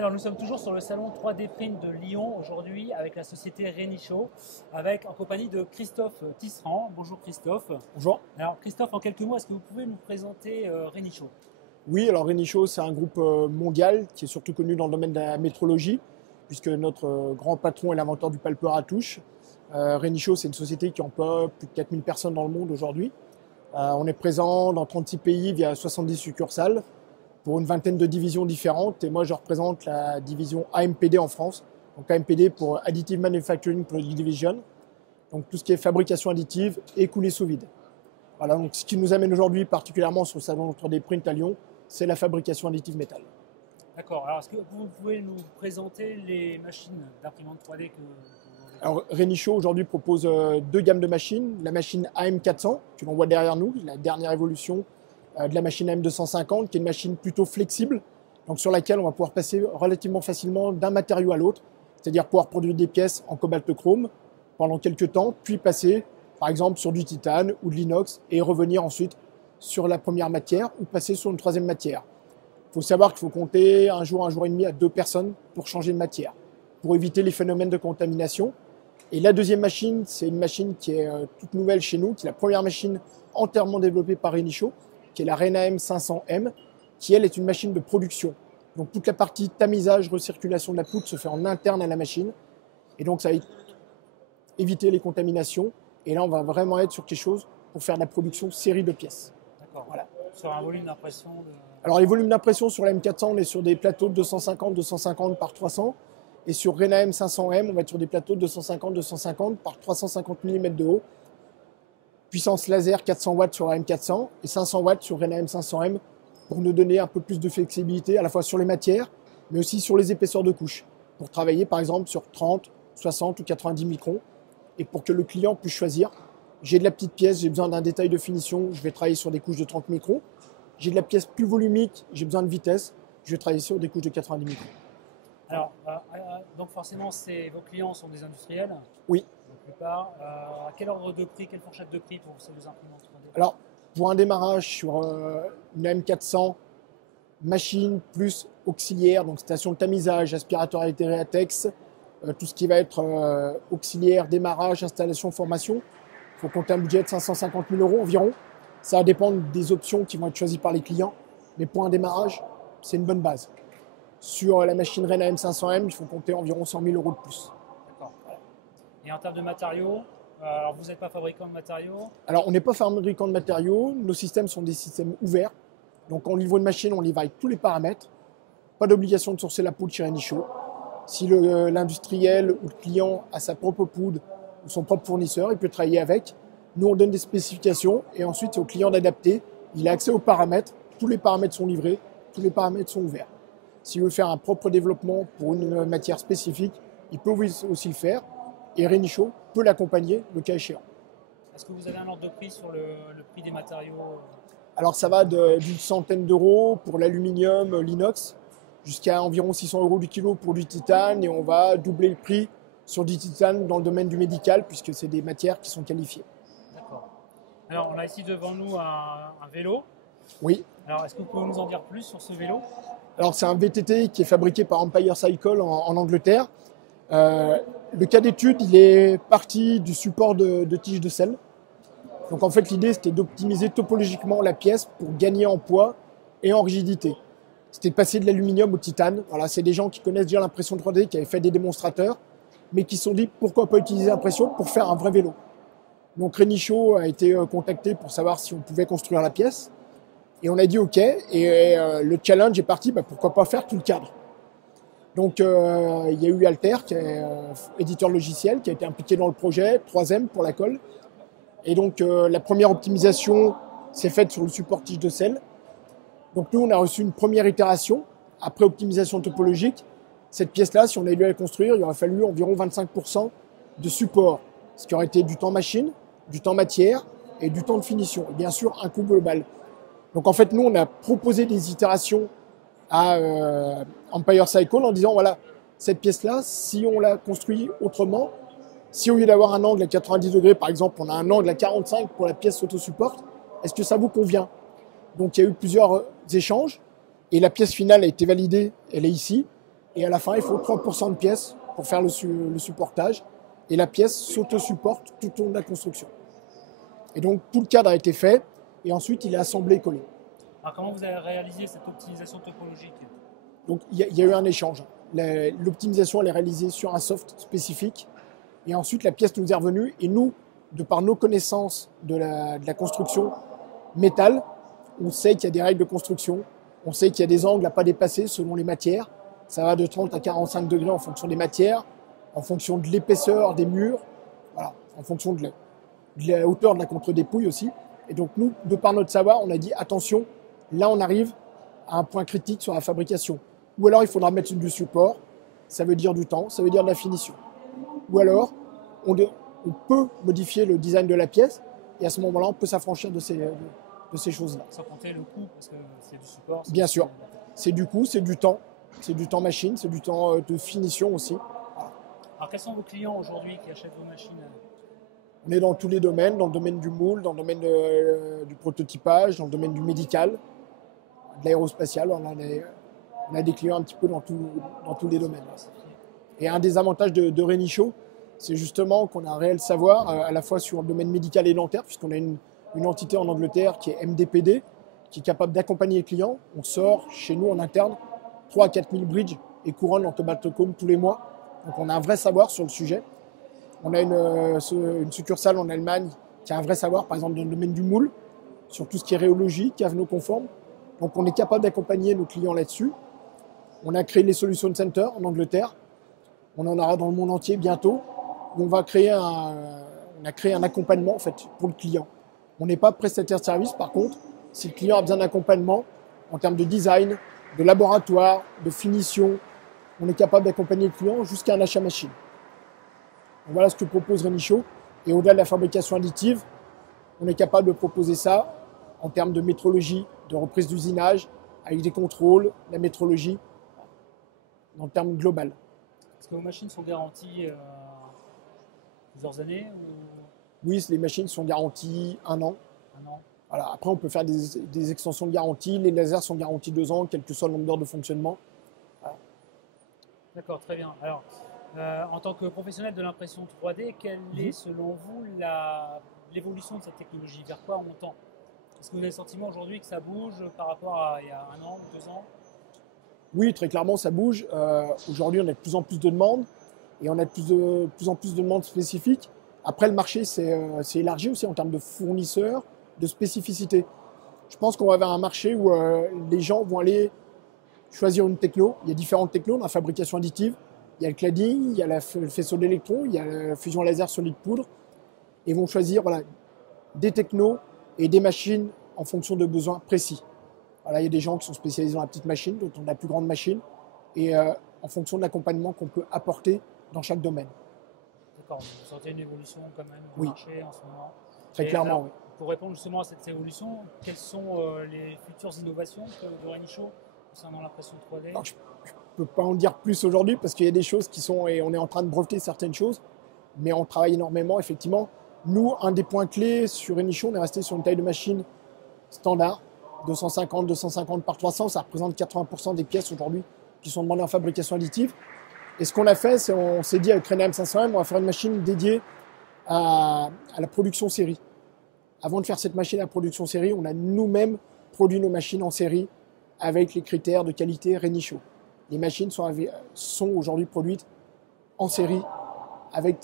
Alors, nous sommes toujours sur le salon 3D Print de Lyon aujourd'hui avec la société Renichot, avec en compagnie de Christophe Tisserand. Bonjour Christophe. Bonjour. Alors Christophe, en quelques mots, est-ce que vous pouvez nous présenter Renichot? Oui, alors Renichot, c'est un groupe mondial qui est surtout connu dans le domaine de la métrologie, puisque notre grand patron est l'inventeur du palpeur à touche. Renichot, c'est une société qui emploie plus de 4000 personnes dans le monde aujourd'hui. On est présent dans 36 pays via 70 succursales pour une vingtaine de divisions différentes. Et moi, je représente la division AMPD en France. Donc AMPD pour Additive Manufacturing Product Division. Donc tout ce qui est fabrication additive et coulée sous vide. Voilà, donc ce qui nous amène aujourd'hui particulièrement sur le salon 3D Print à Lyon, c'est la fabrication additive métal. D'accord. Alors, est-ce que vous pouvez nous présenter les machines d'imprimante 3D que vous... Alors, Renichot aujourd'hui propose deux gammes de machines. La machine AM400, que l'on voit derrière nous, la dernière évolution de la machine AM250, qui est une machine plutôt flexible, donc sur laquelle on va pouvoir passer relativement facilement d'un matériau à l'autre, c'est-à-dire pouvoir produire des pièces en cobalt chrome pendant quelques temps, puis passer par exemple sur du titane ou de l'inox et revenir ensuite sur la première matière ou passer sur une troisième matière. Il faut savoir qu'il faut compter un jour et demi à 2 personnes pour changer de matière, pour éviter les phénomènes de contamination. Et la deuxième machine, c'est une machine qui est toute nouvelle chez nous, qui est la première machine entièrement développée par Renichot, qui est la RENA M500M, qui elle est une machine de production. Donc toute la partie tamisage, recirculation de la poudre se fait en interne à la machine. Et donc ça va éviter les contaminations. Et là, on va vraiment être sur quelque chose pour faire de la production série de pièces. D'accord. Voilà. Sur un volume d'impression de... Alors les volumes d'impression sur la M400, on est sur des plateaux de 250 par 300. Et sur RENA M500M, on va être sur des plateaux de 250 par 350 mm de haut. Puissance laser 400 watts sur la M400 et 500 watts sur RENA M500M pour nous donner un peu plus de flexibilité à la fois sur les matières, mais aussi sur les épaisseurs de couches, pour travailler par exemple sur 30, 60 ou 90 microns, et pour que le client puisse choisir. J'ai de la petite pièce, j'ai besoin d'un détail de finition, je vais travailler sur des couches de 30 microns. J'ai de la pièce plus volumique, j'ai besoin de vitesse, je vais travailler sur des couches de 90 microns. Alors, donc forcément, vos clients sont des industriels? Oui. La plupart. À quel ordre de prix, quelle fourchette de prix pour ces deux imprimantes 3D? Alors, pour un démarrage sur une M400, machine plus auxiliaire, donc station de tamisage, aspirateur altéré à Tex, tout ce qui va être auxiliaire, démarrage, installation, formation, il faut compter un budget de 550 000 € environ. Ça va dépendre des options qui vont être choisies par les clients, mais pour un démarrage, c'est une bonne base. Sur la machine RENA M500M, il faut compter environ 100 000 € de plus. D'accord. Et en termes de matériaux, alors vous n'êtes pas fabricant de matériaux? Alors, on n'est pas fabricant de matériaux. Nos systèmes sont des systèmes ouverts. Donc, on livre une machine, on livre avec tous les paramètres. Pas d'obligation de sourcer la poudre chez Renichot. Si l'industriel ou le client a sa propre poudre ou son propre fournisseur, il peut travailler avec. Nous, on donne des spécifications et ensuite, c'est au client d'adapter. Il a accès aux paramètres. Tous les paramètres sont livrés. Tous les paramètres sont ouverts. S'il veut faire un propre développement pour une matière spécifique, il peut aussi le faire. Et Renichot peut l'accompagner le cas échéant. Est-ce que vous avez un ordre de prix sur le prix des matériaux? Alors ça va d'une centaine d'euros pour l'aluminium, l'inox, jusqu'à environ 600 € du kilo pour du titane. Et on va doubler le prix sur du titane dans le domaine du médical, puisque c'est des matières qui sont qualifiées. D'accord. Alors on a ici devant nous un vélo. Oui. Alors est-ce que vous pouvez nous en dire plus sur ce vélo? Alors c'est un VTT qui est fabriqué par Empire Cycle en Angleterre. Le cas d'étude, il est parti du support de tige de sel. Donc en fait, l'idée, c'était d'optimiser topologiquement la pièce pour gagner en poids et en rigidité. C'était de passer de l'aluminium au titane. Voilà, c'est des gens qui connaissent déjà l'impression 3D, qui avaient fait des démonstrateurs, mais qui se sont dit pourquoi pas utiliser l'impression pour faire un vrai vélo. Donc Renichot a été contacté pour savoir si on pouvait construire la pièce. Et on a dit OK. Et le challenge est parti, pourquoi pas faire tout le cadre. Donc, il y a eu Alter, qui est éditeur logiciel, qui a été impliqué dans le projet, 3M pour la colle. Et donc, la première optimisation s'est faite sur le support tige de sel. Donc, nous, on a reçu une première itération, après optimisation topologique. Cette pièce-là, si on avait dû la construire, il aurait fallu environ 25% de support, ce qui aurait été du temps machine, du temps matière et du temps de finition. Et bien sûr, un coût global. Donc, en fait, nous, on a proposé des itérations à Empire Cycle en disant voilà, cette pièce-là, si on la construit autrement, si au lieu d'avoir un angle à 90 degrés, par exemple, on a un angle à 45 pour la pièce auto-support, est-ce que ça vous convient? Donc il y a eu plusieurs échanges et la pièce finale a été validée, elle est ici. Et à la fin, il faut 30% de pièces pour faire le supportage. Et la pièce s'auto-supporte tout au long de la construction. Et donc, tout le cadre a été fait. Et ensuite, il est assemblé et collé. Alors, comment vous avez réalisé cette optimisation topologique? Donc, il y a eu un échange. L'optimisation, elle est réalisée sur un soft spécifique. Et ensuite, la pièce nous est revenue. Et nous, de par nos connaissances de la construction métal, on sait qu'il y a des règles de construction. On sait qu'il y a des angles à ne pas dépasser selon les matières. Ça va de 30 à 45 degrés en fonction des matières, en fonction de l'épaisseur des murs, voilà, en fonction de la hauteur de la contre-dépouille aussi. Et donc nous, de par notre savoir, on a dit attention, là on arrive à un point critique sur la fabrication. Ou alors il faudra mettre du support, ça veut dire du temps, ça veut dire de la finition. Ou alors on peut modifier le design de la pièce et à ce moment-là on peut s'affranchir de ces choses-là. Sans compter le coût, parce que c'est du support. Bien sûr, c'est du coût, c'est du temps. C'est du temps machine, c'est du temps de finition aussi. Alors, quels sont vos clients aujourd'hui qui achètent vos machines? On est dans tous les domaines, dans le domaine du moule, dans le domaine du prototypage, dans le domaine du médical, de l'aérospatial. On a des clients un petit peu dans tous les domaines. Et un des avantages de Renichaux, c'est justement qu'on a un réel savoir à la fois sur le domaine médical et dentaire, puisqu'on a une entité en Angleterre qui est MDPD, qui est capable d'accompagner les clients. On sort chez nous en interne 3 à 4 000 bridges et couronnes en tomatochrome tous les mois. Donc on a un vrai savoir sur le sujet. On a une succursale en Allemagne qui a un vrai savoir, par exemple dans le domaine du moule, sur tout ce qui est rhéologie, caveno-conforme. Donc on est capable d'accompagner nos clients là-dessus. On a créé les Solution Center en Angleterre. On en aura dans le monde entier bientôt. Où on a créé un accompagnement en fait, pour le client. On n'est pas prestataire de service, par contre, si le client a besoin d'accompagnement en termes de design, de laboratoire, de finition, on est capable d'accompagner le client jusqu'à un achat machine. Donc voilà ce que propose Renichaux. Et au-delà de la fabrication additive, on est capable de proposer ça en termes de métrologie, de reprise d'usinage, avec des contrôles, la métrologie, en termes global. Est-ce que vos machines sont garanties plusieurs années Oui, les machines sont garanties 1 an. 1 an. Voilà. Après, on peut faire des extensions de garantie. Les lasers sont garantis 2 ans, quel que soit le nombre d'heures de fonctionnement. Voilà. D'accord, très bien. Alors, en tant que professionnel de l'impression 3D, quelle est selon vous l'évolution de cette technologie? Vers quoi on tend? Est-ce que vous avez le sentiment aujourd'hui que ça bouge par rapport à il y a 1 an, 2 ans? Oui, très clairement, ça bouge. Aujourd'hui, on a de plus en plus de demandes et on a de plus en plus de demandes spécifiques. Après, le marché s'est élargi aussi en termes de fournisseurs, de spécificité. Je pense qu'on va vers un marché où les gens vont aller choisir une techno. Il y a différentes technos dans la fabrication additive. Il y a le cladding, il y a le faisceau d'électrons, il y a la fusion laser solide poudre. Et vont choisir des technos et des machines en fonction de besoins précis. Voilà, il y a des gens qui sont spécialisés dans la petite machine, d'autres dans la plus grande machine, et en fonction de l'accompagnement qu'on peut apporter dans chaque domaine. D'accord, vous sentez une évolution quand même du Oui. marché en ce moment? Très clairement, alors, oui. Pour répondre justement à cette évolution, quelles sont les futures innovations de Renichaux concernant l'impression 3D? Alors, je ne peux pas en dire plus aujourd'hui parce qu'il y a des choses qui sont, et on est en train de breveter certaines choses, mais on travaille énormément, effectivement. Nous, un des points clés sur Renichaux, on est resté sur une taille de machine standard, 250 par 300, ça représente 80% des pièces aujourd'hui qui sont demandées en fabrication additive. Et ce qu'on a fait, c'est on s'est dit avec Renem 500M, on va faire une machine dédiée à la production série. Avant de faire cette machine à production série, on a nous-mêmes produit nos machines en série avec les critères de qualité Renichaux. Les machines sont aujourd'hui produites en série avec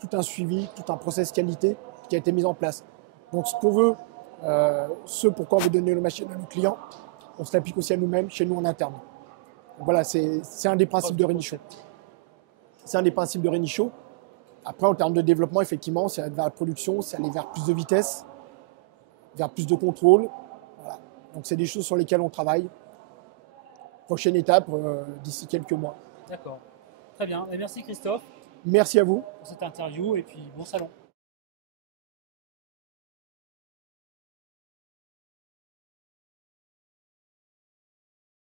tout un suivi, tout un process qualité qui a été mis en place. Donc ce qu'on veut, ce pourquoi on veut donner nos machines à nos clients, on se l'applique aussi à nous-mêmes, chez nous en interne. Donc voilà, c'est un des principes de Renichaux. C'est un des principes de Renichaux. Après, en termes de développement, effectivement, c'est aller vers la production, c'est aller vers plus de vitesse, vers plus de contrôle. Voilà. Donc c'est des choses sur lesquelles on travaille. Prochaine étape d'ici quelques mois. D'accord. Très bien. Et merci Christophe. Merci à vous. Pour cette interview et puis bon salon.